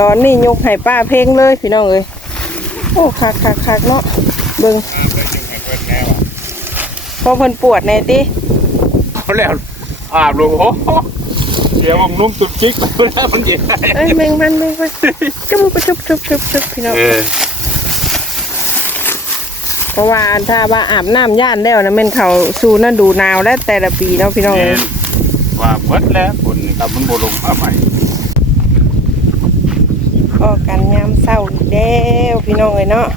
ร้อนนี่ยกให้ป้าเพลงเลยพี่น้องเอ้ยโอ้คักคักคักเนาะเบิ่งไปจึงให้เพิ่นแน่ว่ะพอเพิ่นปวดแน่ติเอาแล้วอาบลูกโอ้โหเดี๋ยวผมนุ่มสุดจิ๊กไปแล้วมันเย็นได้เอ้ยแมงมันแมงมันจุ๊บจุ๊บจุ๊บจุ๊บจุ๊บพี่น้องเออเพราะว่าถ้าว่าอาบน้ำย่านแล้วนะแม่นเขาสู่นั่นดูหนาวแล้วแต่ละปีเนาะพี่น้องแม่เอ้ยนว่าเพิ่นแล้วฝนนี่ครับมันบ่ลงมาใหม่ ก็กันยาม เศร้าอีกแล้วพี่น้องเอ้ยเนาะ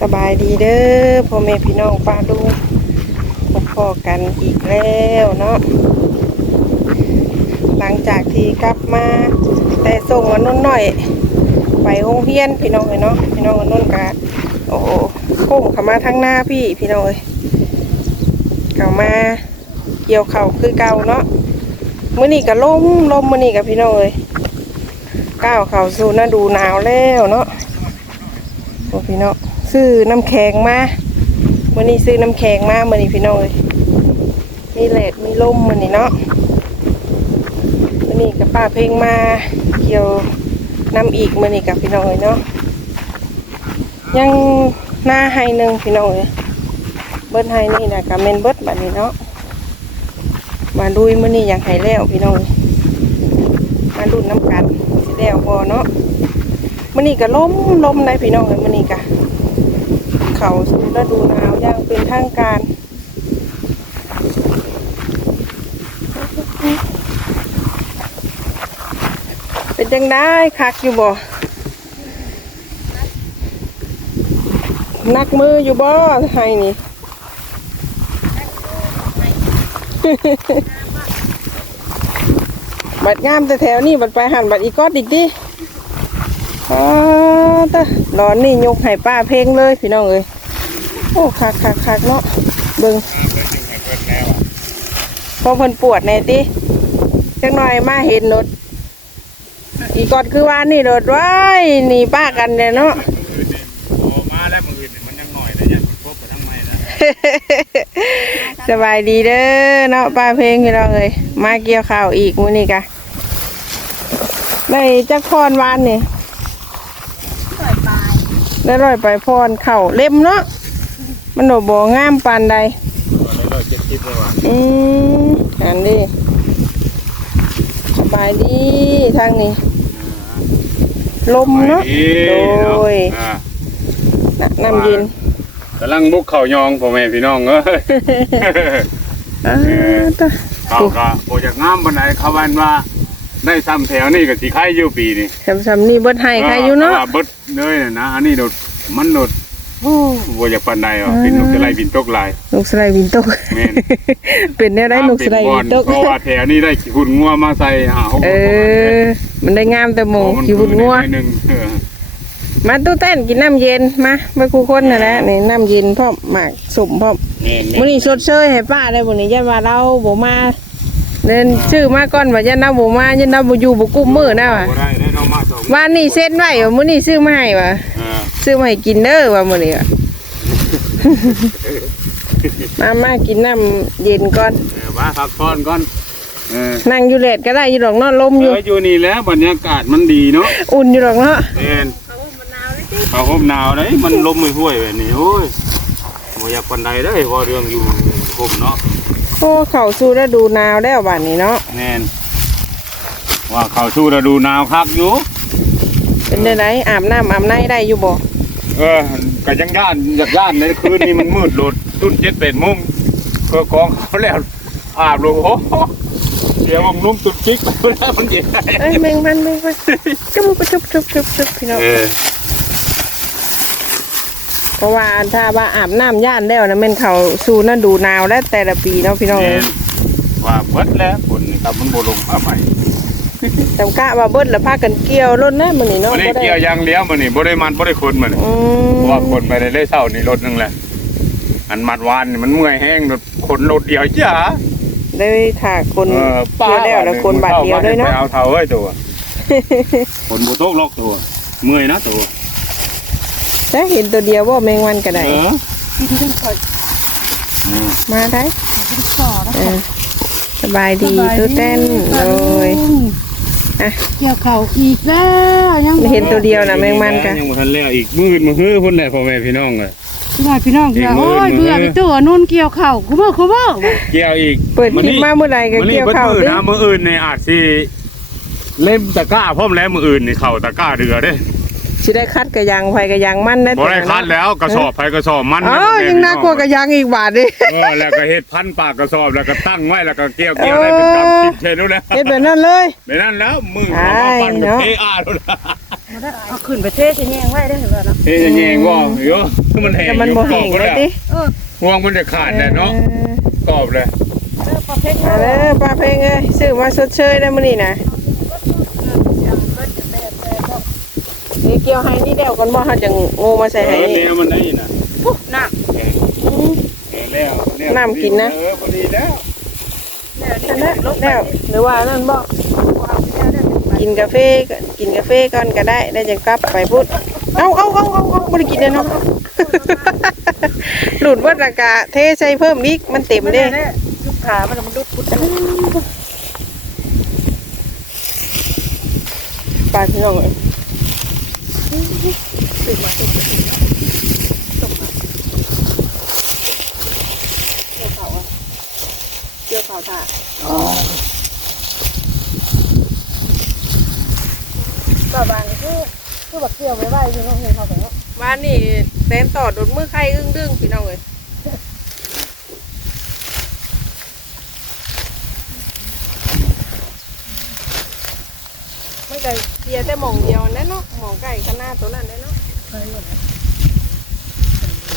สบายดีเด้อพ่อแม่พี่น้องป้าลุงพบพ่อกันอีกแล้วเนาะหลังจากที่กลับมา แต่ส่งอันนุ่นหน่อย ไปโรงเรียนพี่น้องเอ้ยเนาะพี่น้องอนุ่นกะโอ้โหโค้งข้ามาทางหน้าพี่พี่น้องเอ้ยเข้ามาเกี่ยวเข่าคือเก่าเนาะมื้อนี้ก็ลมลมมื้อนี้กับพี่น้องเอ้ย ก้าวเข้าสู่ฤดูหนาวแล้วเนาะโอ้พี่น้องซื้อน้ำแข็งมามื่อนี้ซื้อน้ำแข็งมามื่อนี้พี่น้องเลยมีเลดมีลมมื่อนี้เนาะมื่อนี้กับป้าเพลงมาเกี่ยวน้ำอีกมื่อนี้กับพี่น้องเลยเนาะยังหน้าไฮหนึ่งพี่น้องเลยเบิดไฮนี่นะกับเมนเบิดแบบนี้เนาะมาดุยมื่อนี้อยากให้แล้วพี่น้องเอ้ย มาดุนน้ำกันสิแล้วพอ เนาะมันนี่ก็ล้มล้มได้พี่น้องเลยมันนี่ก็เขาสู่ฤดูหนาวอย่างเป็นทางการเป็นจังได้คักอยู่บ่นักมืออยู่บ่ให้นี่บัดงามแต่แถวนี่บัดไปหันบัดอีกอดอีกดิ อ๋อตะร้อนนี่ยกให้ป้าเพลงเลยพี่น้องเอ้ยโอ้คักคักคักเนาะเบิ่งไปจึงให้เพิ่นแน่ว่ะพอเพิ่นปวดแน่ติจังหน่อยมาเห็นรถอีกอดคือว่านี่รถไว้หนี่ป้ากันเนี่ยเนาะมื้ออื่นนี่โอ้มาแล้วมื้ออื่นนี่มันยังหน่อยแต่ยังพบไปทั้งไม่นะสบายดีเด้อเนาะป้าเพลงพี่น้องเอ้ยมาเกี่ยวข้าวอีกมื้อนี้กะได้จักพรวานนี่ ได้ร้อยไปพรเข่าเล่มเนาะมันโดบ่งามปานใดเราเจ็ดทิศเลยว่ะอืมอันนี้สบายดีทางนี้ ลมเนาะโดยอ่าน่ะน้ำเย็นกำลังบุกเข่ายองพ่อแม่พี่น้องเอ้ยอ่าตะเขาก็โบจากงามบันไดเขาวันว่า ได้ซ้ำแถวนี่ก็สีไข่อยู่ปีนี่สำสำนี่เบิดให้ใครอยู่เนาะว่เบิดเลยน่ะนะ อันนี้โดดมันโดดโอ้โบจากปันใดอะบินนกจะไล่บินตกลาย นกสไลด์บินตก แม่น เป็นแนวได้นกสไลด์บินตก เพราะว่าแถวนี้ได้หุ่นงัวมาใส่หาหกเออ มันได้งามแต่หมูมันขี้บุญงัว หนึ่งเออมาตู้เต้นกินน้ำเย็นมาไปคู่คนนะนะนี่น้ำเย็นพร้อมหมากสุ่มพร้อมนี่มื้อนี้ชดเชยให้ป้าได้บ่นี้ยันว่าเราบ่มา เดินชื่อมาก่อนว่ายันเราบ่มายันเราบ่อยู่บ่กุ้มมื้อนะว่ะบ่ได้ได้น้องมาสองว่านนี้เซ็นไว้ว่ามื้อนี้ซื้อมาให้ว่ะเออซื้อมาให้กินเด้อว่ามื้อนี้ว่ะ มามากินน้ำเย็นก่อน เออว่าพักผ่อนก่อนเออนั่งอยู่แลดก็ได้อยู่ดอกเนาะลมเออยู่ ออยู่นี่แล้วบรรยากาศมันดีเนาะอุ่นอยู่ดอกเนาะเอ็นเขาห่มหนาวเลยมันลมไม่ห่วยแบบนี้โอ้ยบ่อยากปันใดได้พอเรื่องอยู่ห่มเนาะ โอ้เข้าสู่ฤดูหนาวแล้วบัดนี้เนาะแน่นว่าเขาสู้ฤดูหนาวคักอยู่ เป็นจังไดอาบน้ำอาบในได้อยู่บ่เออก็ยังย่านอยากย่านในคืนนี้มันมืดโลดตุ้นเจ็ดเป็ดโมงก็กองเขาแล้วอาบลูกโอ้โหเดี๋ยวผมนุ่มสุดจิ๊กไปแล้วมันเย็นได้เอ้ยแมงมันแมงมันจุ๊บจุ๊บจุ๊บจุ๊บจุ๊บพี่น้อง เออ เพราะว่าถ้าว่าอาบน้ำย่านแล้วนะแม่นเขาสู่ฤดูหนาวแล้วแต่ละปีเนาะพี่น้องแน่นว่าเบิดแล้วฝนนี่ครับมันโบลงมาใหม่จำกะว่าเบิดแล้วพากันเกี่ยวรถนะมื้อนี้เนาะบ่ได้เกี่ยวอยางเลี้ยวมันนี่บ่ได้มันบ่ได้คนมันอืเพมราะว่าคนไปได้เศร้านี่รถหนึงแหละอันมัดวานนี่มันเมื่อยแห้งรถคนรถเดียวจ้าได้ถ่าคนเออเกี่ยวแล้วแล้วคนบาดเดียวด้วยเนาะไปเอาเท่าเอ้ยตัวคนบ่ตกลอกตัว เมื่อยนะตัว ถ้าเห็นตัวเดียวว่าแมงวันก็ได้เอออืมมาได้เออสบายดีตู้เต้นเลยอะเกี่ยวเขาอีกแล้วยังบ่เห็นตัวเดียวนะแมงมันกะยังบ่ทันแล้วอีกมื้ออื่นมื้อฮื้อพุ่นแหละพ่อแม่พี่น้องเอ้ยว่าพี่น้องว่าเองโอ้ยเบิ่เบื่องเบิ่งพี่ตัวนุ่นเกี่ยวเขาคุบ่คุบ่เกี่ยวอีกเปิดคลิปมาเมื่อไหร่ก็มื้อนี้เกี่ยวเบิดข้าวมื้อดินะมื้ออื่นนี่อาจสิเล่มตะกร้าพร้อมแล้วมื้ออื่นนี่เข้าตะกร้าเดือเด้ สิได้คัดกระยางไฟกระยางมันนะบ่ได้คัดแล้วกระสอบไผกระสอบมันอ๋อนะพ่อแม่ยังน่ากลัวกระยางอีกบาทดิเออแล้วก็เฮ็ดพันปากกระสอบแล้วก็ตั้งไว้แล้วก็เกี่ยวเกี่ยวได้เป็นกำคิดเทนู่นแล้วเฮ็ดแบบนั้นเลยไปนั่นแล้วมือเอามาปั่นกับอ้ายเนาะเทอาแล้วนะเอาขึ้นไปเทจะแยงไว้ได้เหรอเนาะเทจะแยงบ่โยมันแห้งแต่มันบ่แห้งกรอบเลยแล้วดิเออห่วงมันจะขาดแน่เนาะกรอบเลยเออประเภทเอาเลยป้าเพลงเอ้ยซื้อมาสดเชยได้มื้อนี้นะนี่เกี่ยวให้นี่เดียวกันบ่เฮาจะงูมาใส่เอให้อนี่แนวมันได้น่ะปุ๊บน้ำแห้งแห้งแล้วเยน้ำกินนะ เออพอดีแล้วอันนั้นแล้วหรือว่านั่นบ่กินกาแฟก็กินกาแฟก่อนก็ได้ได้จังกลับไปพุดเอาเอาเอาเอาเอาบ่ได้กินแน่เนาะหลุดเบิดราคาเทใส่เพิ่มอีกมันเต็มเด้ลูกขามันมันดุดพุดปลาพี่น้องเอ้ย ส่งมาส่งมาเกี่ยวเขาอะเกี่ยวเขาถ่าก็บางคือคือบักเกี่ยวไว้ไว้พี่น้องเห็นเขาไปเนาะบ้านนี่เต้นต่อโดดมือไข่อึ้งดึงพี่น้องเอ้ยมันก็เสียแต่หมองเดียวนั่นเนาะหมองไก่ข้างหน้าตัวนั้นแน่เนาะ เคยอยู่นะ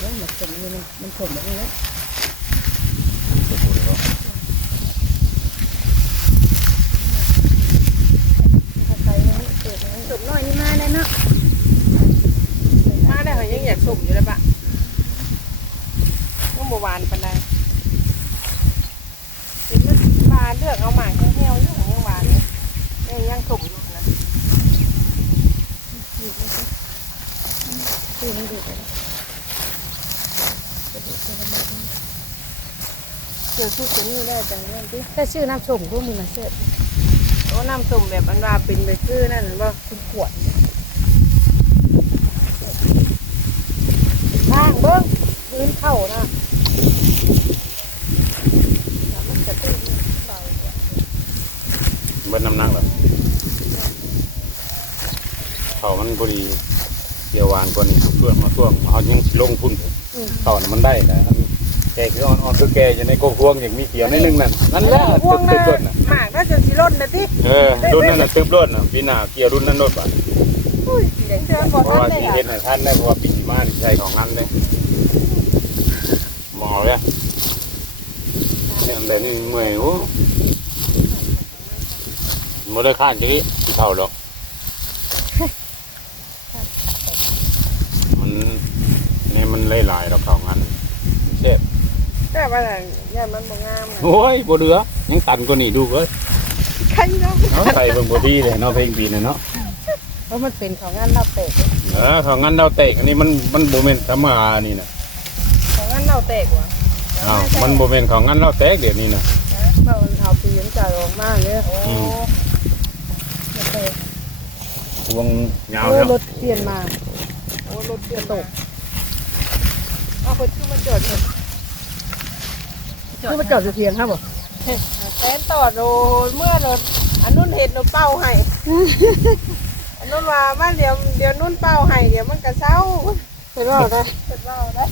มันสมมันมันผมแบบนี้นะใครนี่เกิดนี่สมน้อยนี่มาแน่เนาะ มาได้เหรอยังอยากสุ่มอยู่เลยปะต้องบหวานปานใดกินมันปลาเลือกเอาหมากแห้วๆอยู่ของยังหวานเลยยังยังสุ่มอยู่นะ คือมันดุไป เจ อชุดตัวนี้ได้จังเรื่องที่แต่ชื่อน้ำส้มก็มีนะเสื้อโอ้น้ำสุ่มแบบอันว่าเป็นไปคือนั่นหรือเปล่าเป็นขวดบ้างเบิ้งพื้นเข้านะมันจะตื้นเบาเบิ้น้ำหนักแบบเขามันพอดีเกี่ยวหวานกว่านี้ช่วงมาช่วงเอายังลงทุนเขาน่ะมันได้นะอัน แกคืออ่อนๆคือแกอยู่ในโกพวงอย่างมีเกี่ยวในดนึงนั่นนั่นแหละพวงตึนะบๆต้นน่ะหมากน่าจะสิร่นนะที่เออรุ่นนั้นน่ะตึบรถน่ะปีหน้าเกี่ยวรุ่นนั้นรถป่ะอุ้ยเด็กเชื่อพอเพราะทันว่าเลยที่อะเห็นให้ท่านได้เพราะว่าปีมานี่ใช่ของนั้นเลยมองเลยเนี่ยแบบนี้เมื่อยโอ้ไม่ได้ข้านจะนี่ที่เท่าหรอกมันเนี่ยมันหลายๆเราของนั้นเช็ด แต่ว่าเนี่ยมันบ่งามนะโอ้ยบ่เดือยังตันกว่านี่ดูเอ้ยใครเนาะเนาะใส่เบิ่งบ่ดีเลยเนาะเพลงปีน่ะเนาะเพราะมันเป็นของงานเราเตะเออของงั้นเราเตะอันนี้มันมันบ่แม่นธรรมดานี่น่ะของงั้นเราแตกว่ะอ้าวมันบ่แม่นของงั้นเราแตกเดี๋ยวนี้น่ะเมื่อวันเท้าปีมันจะออกมากเลยโอ้อืมวงยาวเออแล้วรถเปลี่ยนมาโอ้รถเปลี่ยนตกเอาคนชื่อมาจอดเถอะ คือมาจอดอยู่เพียงครับบ่แตนต่อโดนเมื่อรถอันนู้นเห็นรถเป้าให้อันนู้นว่ามาเดี๋ยวเดี๋ยวนู้นเป้าให้เดี๋ยวมันก็เศร้าเป็นว่าได้เป็นเป้าได้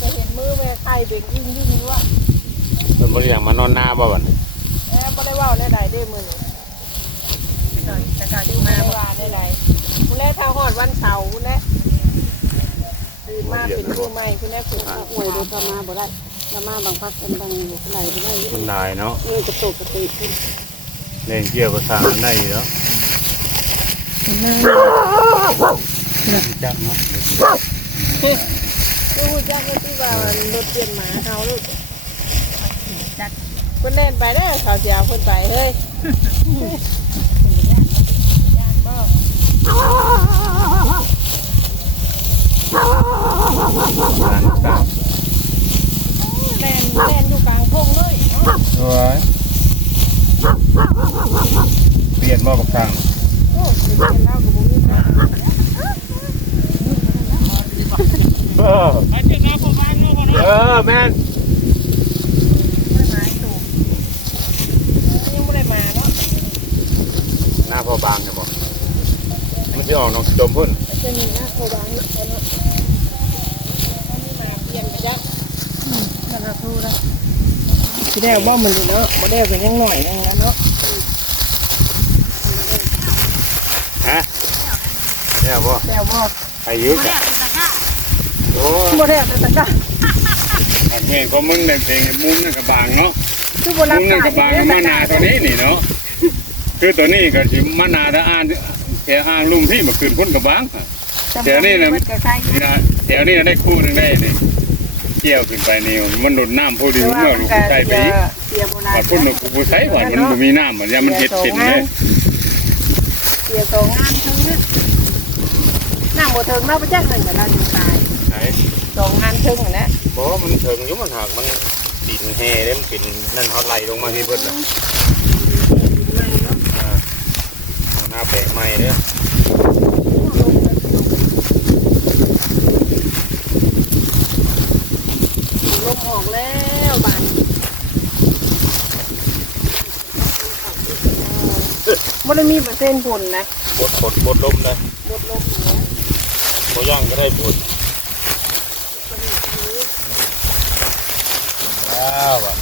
จะเห็นมือแม่ไข่เบ่งยิ่งยิ่งว่าเพิ่นบ่ได้อยากมานอนหน้าบ่บัดนี้แม่บ่ได้เว่าได้ใดได้มือจะการดูมาว่าได้ใดคุณแรกทางหอดวันเสาร์คุณแรกตื่นมาเป็นมือใหม่คุณแรกคุณอวยดูกมาบ่ได้ กมาบางพักกันบางอยู่ข้างในบ่ได้มันได้เนาะนี่กระตุกกระติขึ้นเล่นเกี่ยวกับสร้างมันได้อยู่แล้วจักเนาะคือหูจักก็ที่ว่ารถเปลี่ยนหมาเขาลูกจักคนเล่นไปได้อเขาเสียคนไปเฮ้ยสร้างสร้าง แล่นแล่นอยู่กลางทุ่งเลยเนาะ สวยเปลี่ยนบ่ เออเออแม่นยังไม่ได้มาเนาะหน้าพ่อบางจะบอกมันจะออกนอกจมพุ่นจะมีหน้าโคบังเนาะเนาะมาเปลี่ยนไปยักมันละทูแล้วสิได้บ่มันนี่เนาะบ่ได้เป็นยังหน่อยนึงนะเนาะฮะเนี่ยบ่แล้วบ่อายุจ้ะโอ้บ่ได้แต่ตะกะอัน เมนก็มึงในเพลงมุ้งนั่นกับบางเนาะคือบรัมุ้งนั่นกับบางมานาตัวนี้นี่เนาะคือตัวนี้ก็สิมานาถ้าอ่านแถวอ่างลุงที่มาคืนพุ่นกับบางแถวนี้นะ มันก็ใช่นี่นะแถวนี้ได้คู่หนึงได้นี่เกี่ยวขึ้นไปนี่มันโดดน้ำพอดีเมื่อลูกใส่ไปอีก เสียโบราณ ว่าพุ่นลูกผู้ใส่ว่ามันบ่มีน้ำมันยามันเห็ดเห็นเลยเสียสองงานทั้งนั้นน้ำบ่ถึงมาบ่จักเงินก็เราอยู่ตายไหนสองงานถึงนั่ นแหละบ่มันถึงอยู่มันหักมันดินแห่เด้มันเป็นนั่นเขาไหลลงมาที่เพิ่นน่ะไม่เนาะอ่าเอาหน้าแปลกใหม่เด้อลมออกแล้วบานบ่ได้มีเปอร์เซ็นต์ผลนะบดบดบดลมเลยบดลมอยู่นะบ่ย่างก็ได้บดาวอะ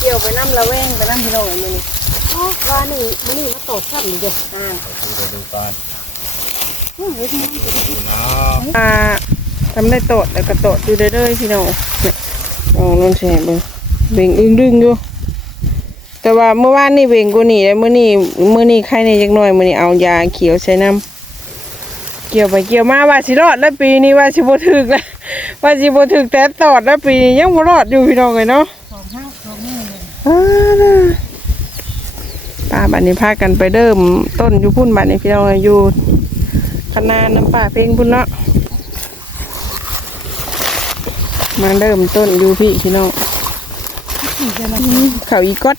เกี่ยวไปน้ำละแวงไปน้ำพี่น้องอันนี้อ๋อว่านี่มื้อนี้มาตดซ้ำนี่เด้ออ่าดูดูกันอื้อเฮ็ดมันดูน้อ่าทำได้โตดแล้วก็โตดอยู่เรื่อยๆพี่น้องเนี่ยลองนนแช่เบิ่งเบ่งอึ้งดึงอยู่แต่ว่าเมื่อวานนี่เบ่งกว่านี่แล้วมื้อนี้มื้อนี้ใครในจักหน่อยมื้อนี้เอายาเขียวใส่น้ำ เกี่ยวไปเกี่ยวมาว่าสิรอดแล้วปีนี้ว่าสิบ่ถึกแล้วว่าสิบ่ถึกแต่ตอดแล้วปีนี้ยังบ่รอดอยู่พี่น้องเลยเนาะสองห้าสองมือเลยอ้าป้าบัดนี้พากันไปเริ่มต้นอยู่พุ่นบัดนี้พี่น้องเอ้ยอยู่คณะน้ำป่าเพ่งพุ่นเนาะมาเริ่มต้นอยู่พี่พี่น้องขี่จะมาอืมเขาอีกอด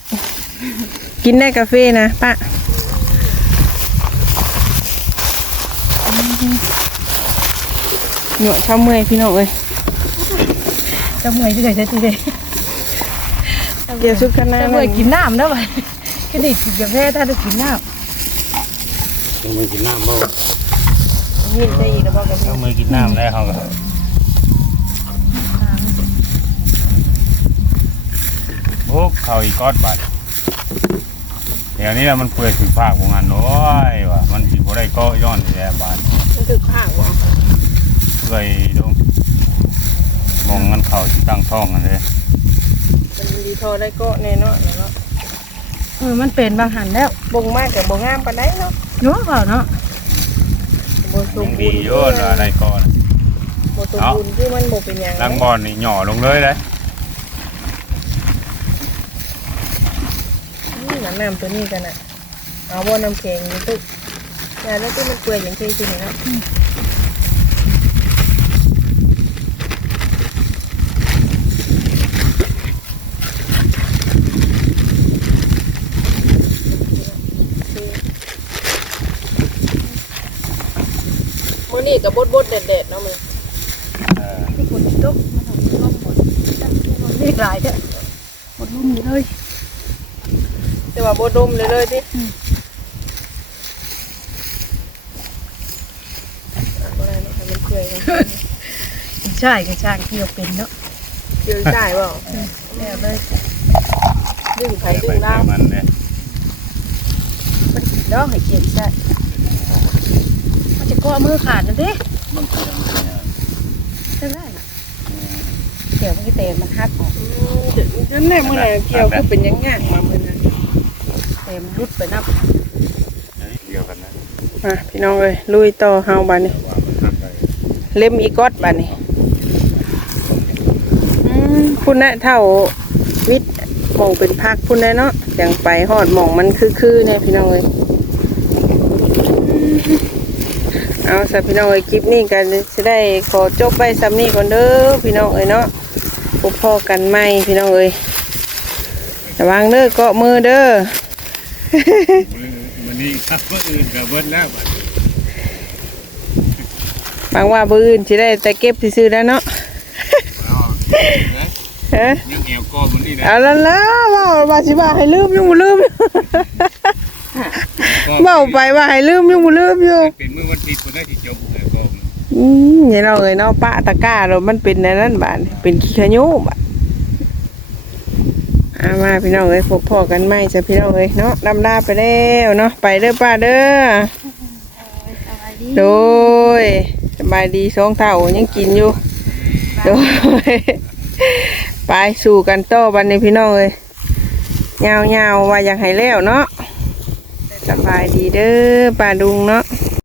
กินได้กาแฟนะป้า หนวดเช้าเมื่อยพี่น้องเอ้ยจะเมื่อยจะได้ทีเด้เดี๋ยวชุดคณะจะเมื่อยกินน้ำแล้วไปก็นี่กินกาแฟถ้าได้กินน้ำต้องมือกินน้ำบ่ยินได้อีกแล้วบอกกับต้องมือกินน้ำได้เขาก็โอ้เขาอีกก้อนบาดเดี๋ยวนี้มันเปื่อยถึงภาคของงานน้อยว่ะมันสิบ่ได้ก็ย้อนแย่บาดมันถึกผ้าบ่ เปื่อยลงมองมันเข่าที่ตั้งท้องกันเลยมันดีโทอได้ก็แน่เนาะเนาะำเออมันเป็นบางหันแล้วบ่งมากกับบ่งามปานใดเนาะเนาะเปล่าเนาะบ่สมยังบูดีรณ์โยนอะไรก่อนบ่สมบูรณ์คือมันบ่เป็นหยังลังบอลนี่หย่อลงเลยเลยนี่น้ำน้ำตัวนี้กันน่ะเอาบ่น้ำแข็งนี่ตึกอย่าแล้วตัวมันเปื่อยอย่างที่สิเนาะ นี้ก็บดๆแดดๆเนาะมื้อเออที่คนตกมันถูกล่มหมดนี่หลายเด้อหมดลุ่มอยู่เลยแต่ว่าบ่ดมเลยเลยติอะไรเนี่ยให้มันเปื่อยกันใช่ก็ช่างเกี่ยวเป็นเนาะเดี๋ยวจ่ายเปล่าแล้วเลยดึงไผไปดึงเจเล่าอมันเลยมันกินดอกให้เกี่ยวใช่ มันจะเกาะมือขาดนะเด้มันเกี่ยวเนี่ยใช่ได้น่ะเกี่ยวมันก็เตะมันหักออกจนแน่มื้อไหร่เกี่ยวคือเป็นหยังยากมามื้อนั้นเตะมันรุดไปนับเกี่ยวกันนะมาพี่น้องเอ้ยลุยต่อเฮาบัดนี้ว่ามันหักไปเล่มอีกอดบัดนี้อืมพุ่นน่ะเท่าวิทย์หมองเป็นพักพุ่นน่ะเนาะจังไปฮอดหมองมันคือๆแน่พี่น้องเอ้ย เอาซะพี่น้องเอ้ยคลิปนี้กันจะได้ขอจบไปซ้ำนี้ก่อนเด้อพี่น้องเอ้ยเนาะพบพ่อกันใหม่พี่น้องเอ้ยระวังเด้อเกาะมือเด้อมือวันนี้ครับเมื่ออื่นกับเบิ้ลแล้วบัดบางว่าบื้ออื่นสิได้แต่เก็บซื้อๆแล้วเนาะเอาเอ้ยเอ๊ะยังแอวก้อนมันนี่นะ เอาละละว่าว่าสิว่าให้ลืมยังบ่ลืม เว้าไปว่าให้ลืมยังบ่ลืมอยู่เป็นเมื่อวันที่คนได้ที่เจียวบุกแอวก้อนอืมนี่เราเอ้ยเนาะปะตะกร้าเรามันเป็นในนั้นบาดนี่เป็นขี้ขะโยมบาดอามาพี่น้องเอ้ยพบพ่อกันใหม่จ้ะพี่น้องเอ้ยเนาะลำลาไปแล้วเนาะไปเด้อป้าเด้อสบายดีโดยสบายดีสองเท่ายังกินอยู่โดยไปสู่กันต่อบันนี้พี่น้องเอ้ยยาวๆว่าอยากให้แล้วเนาะ สบายดีเด้อปลาดุงเนาะ